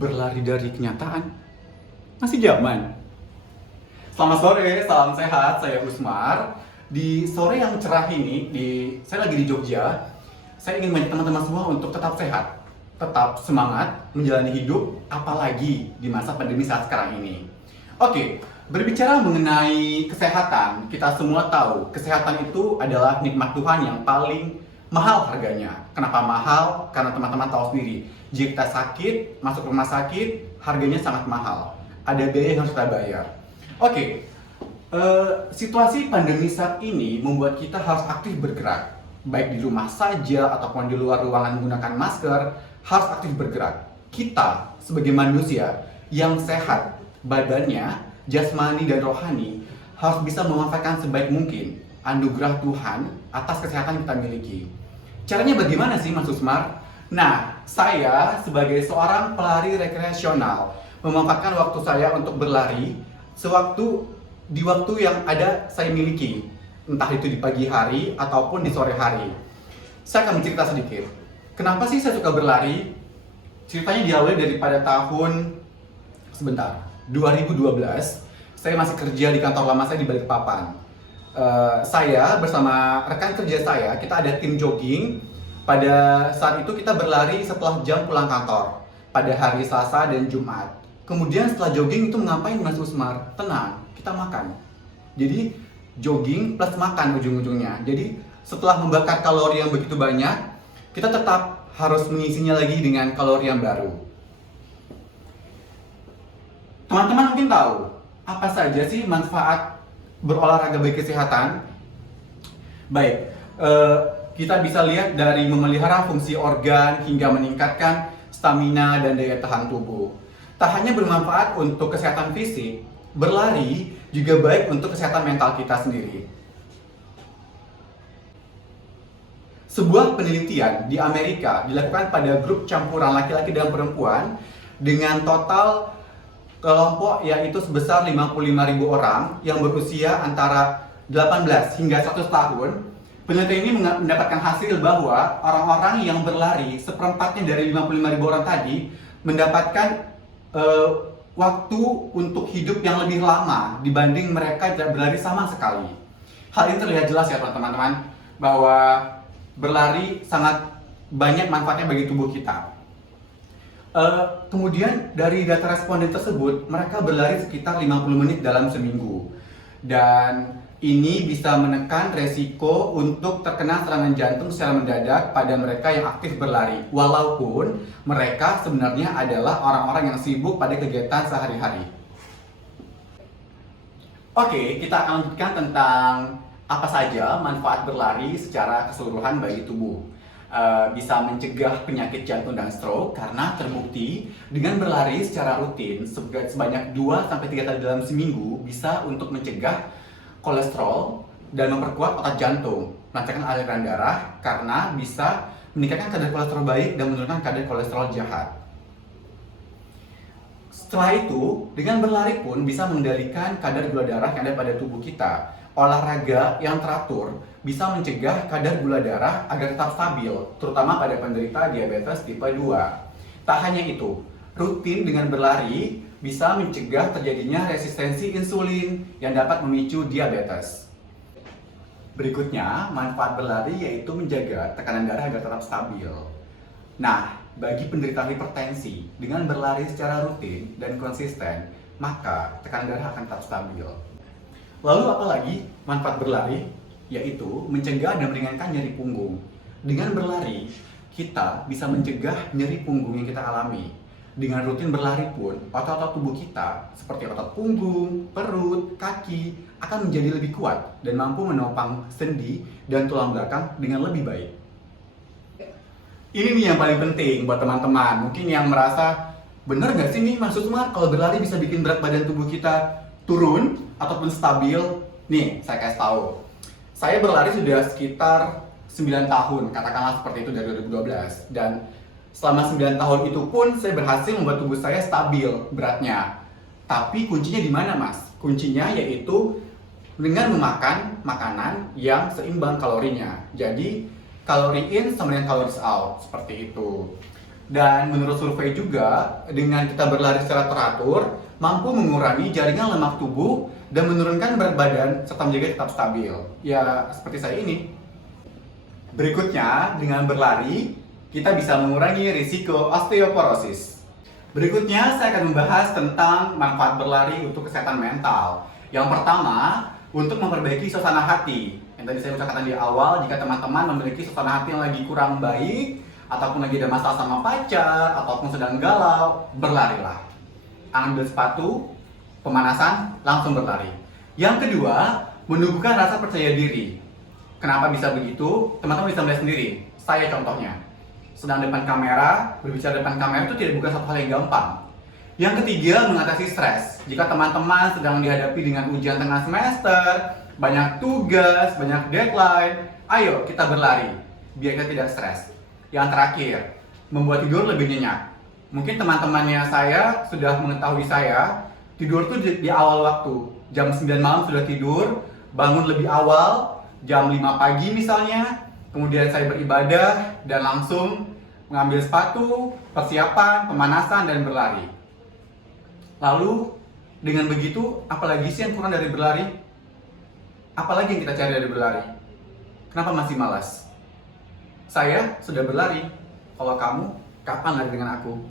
berlari dari kenyataan masih zaman. Selamat sore, salam sehat, saya Usmar. Di sore yang cerah ini, saya lagi di Jogja. Saya ingin mengajak teman-teman semua untuk tetap sehat, tetap semangat menjalani hidup, apalagi di masa pandemi saat sekarang ini. Oke, berbicara mengenai kesehatan, kita semua tahu kesehatan itu adalah nikmat Tuhan yang paling mahal harganya. Kenapa mahal? Karena teman-teman tahu sendiri, jika kita sakit, masuk rumah sakit, harganya sangat mahal. Ada biaya yang harus kita bayar. Oke, situasi pandemi saat ini membuat kita harus aktif bergerak. Baik di rumah saja ataupun di luar ruangan menggunakan masker, harus aktif bergerak. Kita sebagai manusia yang sehat, badannya, jasmani dan rohani, harus bisa memanfaatkan sebaik mungkin anugerah Tuhan atas kesehatan yang kita miliki. Caranya bagaimana sih Mas Usmar? Nah, saya sebagai seorang pelari rekreasional memanfaatkan waktu saya untuk berlari di waktu yang ada saya miliki, entah itu di pagi hari ataupun di sore hari. Saya akan bercerita sedikit. Kenapa sih saya suka berlari? Ceritanya diawali daripada tahun 2012. Saya masih kerja di kantor lama saya di Balikpapan. Saya bersama rekan kerja saya, kita ada tim jogging. Pada saat itu kita berlari setelah jam pulang kantor pada hari Selasa dan Jumat. Kemudian setelah jogging itu ngapain Mas Usmar? Tenang, kita makan. Jadi jogging plus makan ujung-ujungnya. Jadi setelah membakar kalori yang begitu banyak, kita tetap harus mengisinya lagi dengan kalori yang baru. Teman-teman mungkin tahu apa saja sih manfaat berolahraga bagi kesehatan? Baik, kita bisa lihat dari memelihara fungsi organ hingga meningkatkan stamina dan daya tahan tubuh. Tak hanya bermanfaat untuk kesehatan fisik, berlari juga baik untuk kesehatan mental kita sendiri. Sebuah penelitian di Amerika dilakukan pada grup campuran laki-laki dan perempuan dengan total kelompok yaitu sebesar 55.000 orang yang berusia antara 18 hingga 100 tahun. Penelitian ini mendapatkan hasil bahwa orang-orang yang berlari seperempatnya dari 55.000 orang tadi mendapatkan waktu untuk hidup yang lebih lama dibanding mereka tidak berlari sama sekali. Hal ini terlihat jelas ya teman-teman bahwa berlari sangat banyak manfaatnya bagi tubuh kita. Kemudian dari data responden tersebut, mereka berlari sekitar 50 menit dalam seminggu. Dan ini bisa menekan resiko untuk terkena serangan jantung secara mendadak pada mereka yang aktif berlari. Walaupun mereka sebenarnya adalah orang-orang yang sibuk pada kegiatan sehari-hari. Oke, kita akan lanjutkan tentang apa saja manfaat berlari secara keseluruhan bagi tubuh. Bisa mencegah penyakit jantung dan stroke karena terbukti dengan berlari secara rutin sebanyak 2-3 kali dalam seminggu bisa untuk mencegah kolesterol dan memperkuat otot jantung, melancarkan aliran darah karena bisa meningkatkan kadar kolesterol baik dan menurunkan kadar kolesterol jahat. Setelah itu, dengan berlari pun bisa mengendalikan kadar gula darah yang ada pada tubuh kita. Olahraga yang teratur bisa mencegah kadar gula darah agar tetap stabil, terutama pada penderita diabetes tipe 2. Tak hanya itu, rutin dengan berlari bisa mencegah terjadinya resistensi insulin yang dapat memicu diabetes. Berikutnya, manfaat berlari yaitu menjaga tekanan darah agar tetap stabil. Nah, bagi penderita hipertensi, dengan berlari secara rutin dan konsisten, maka tekanan darah akan tetap stabil. Lalu apalagi manfaat berlari? Yaitu mencegah dan meringankan nyeri punggung. Dengan berlari, kita bisa mencegah nyeri punggung yang kita alami. Dengan rutin berlari pun, otot-otot tubuh kita seperti otot punggung, perut, kaki akan menjadi lebih kuat dan mampu menopang sendi dan tulang belakang dengan lebih baik. Ini nih yang paling penting buat teman-teman. Mungkin yang merasa, bener nggak sih nih Mas Usmar kalau berlari bisa bikin berat badan tubuh kita turun ataupun stabil? Nih, saya kasih tahu. Saya berlari sudah sekitar 9 tahun, katakanlah seperti itu dari 2012. Dan selama 9 tahun itu pun saya berhasil membuat tubuh saya stabil beratnya. Tapi kuncinya di mana, Mas? Kuncinya yaitu dengan memakan makanan yang seimbang kalorinya. Jadi kalori in sama dengan kalori out, seperti itu. Dan menurut survei juga, dengan kita berlari secara teratur, mampu mengurangi jaringan lemak tubuh dan menurunkan berat badan serta menjaga tetap stabil. Ya, seperti saya ini. Berikutnya, dengan berlari, kita bisa mengurangi risiko osteoporosis. Berikutnya, saya akan membahas tentang manfaat berlari untuk kesehatan mental. Yang pertama, untuk memperbaiki suasana hati. Yang tadi saya ucapkan di awal, jika teman-teman memiliki suasana hati yang lagi kurang baik, ataupun lagi ada masalah sama pacar, ataupun sedang galau, berlarilah. Ambil sepatu, pemanasan, langsung berlari. Yang kedua, menumbuhkan rasa percaya diri. Kenapa bisa begitu? Teman-teman bisa melihat sendiri. Saya contohnya. Sedang depan kamera, berbicara depan kamera itu bukan satu hal yang gampang. Yang ketiga, mengatasi stres. Jika teman-teman sedang dihadapi dengan ujian tengah semester, banyak tugas, banyak deadline, ayo kita berlari, biar kita tidak stres. Yang terakhir, membuat tidur lebih nyenyak. Mungkin teman-temannya saya sudah mengetahui saya, tidur tuh di awal waktu. Jam 9 malam sudah tidur, bangun lebih awal, jam 5 pagi misalnya, kemudian saya beribadah dan langsung mengambil sepatu, persiapan, pemanasan, dan berlari. Lalu, dengan begitu, apalagi sih yang kurang dari berlari? Apalagi yang kita cari dari berlari? Kenapa masih malas? Saya sudah berlari. Kalau kamu, kapan lari dengan aku?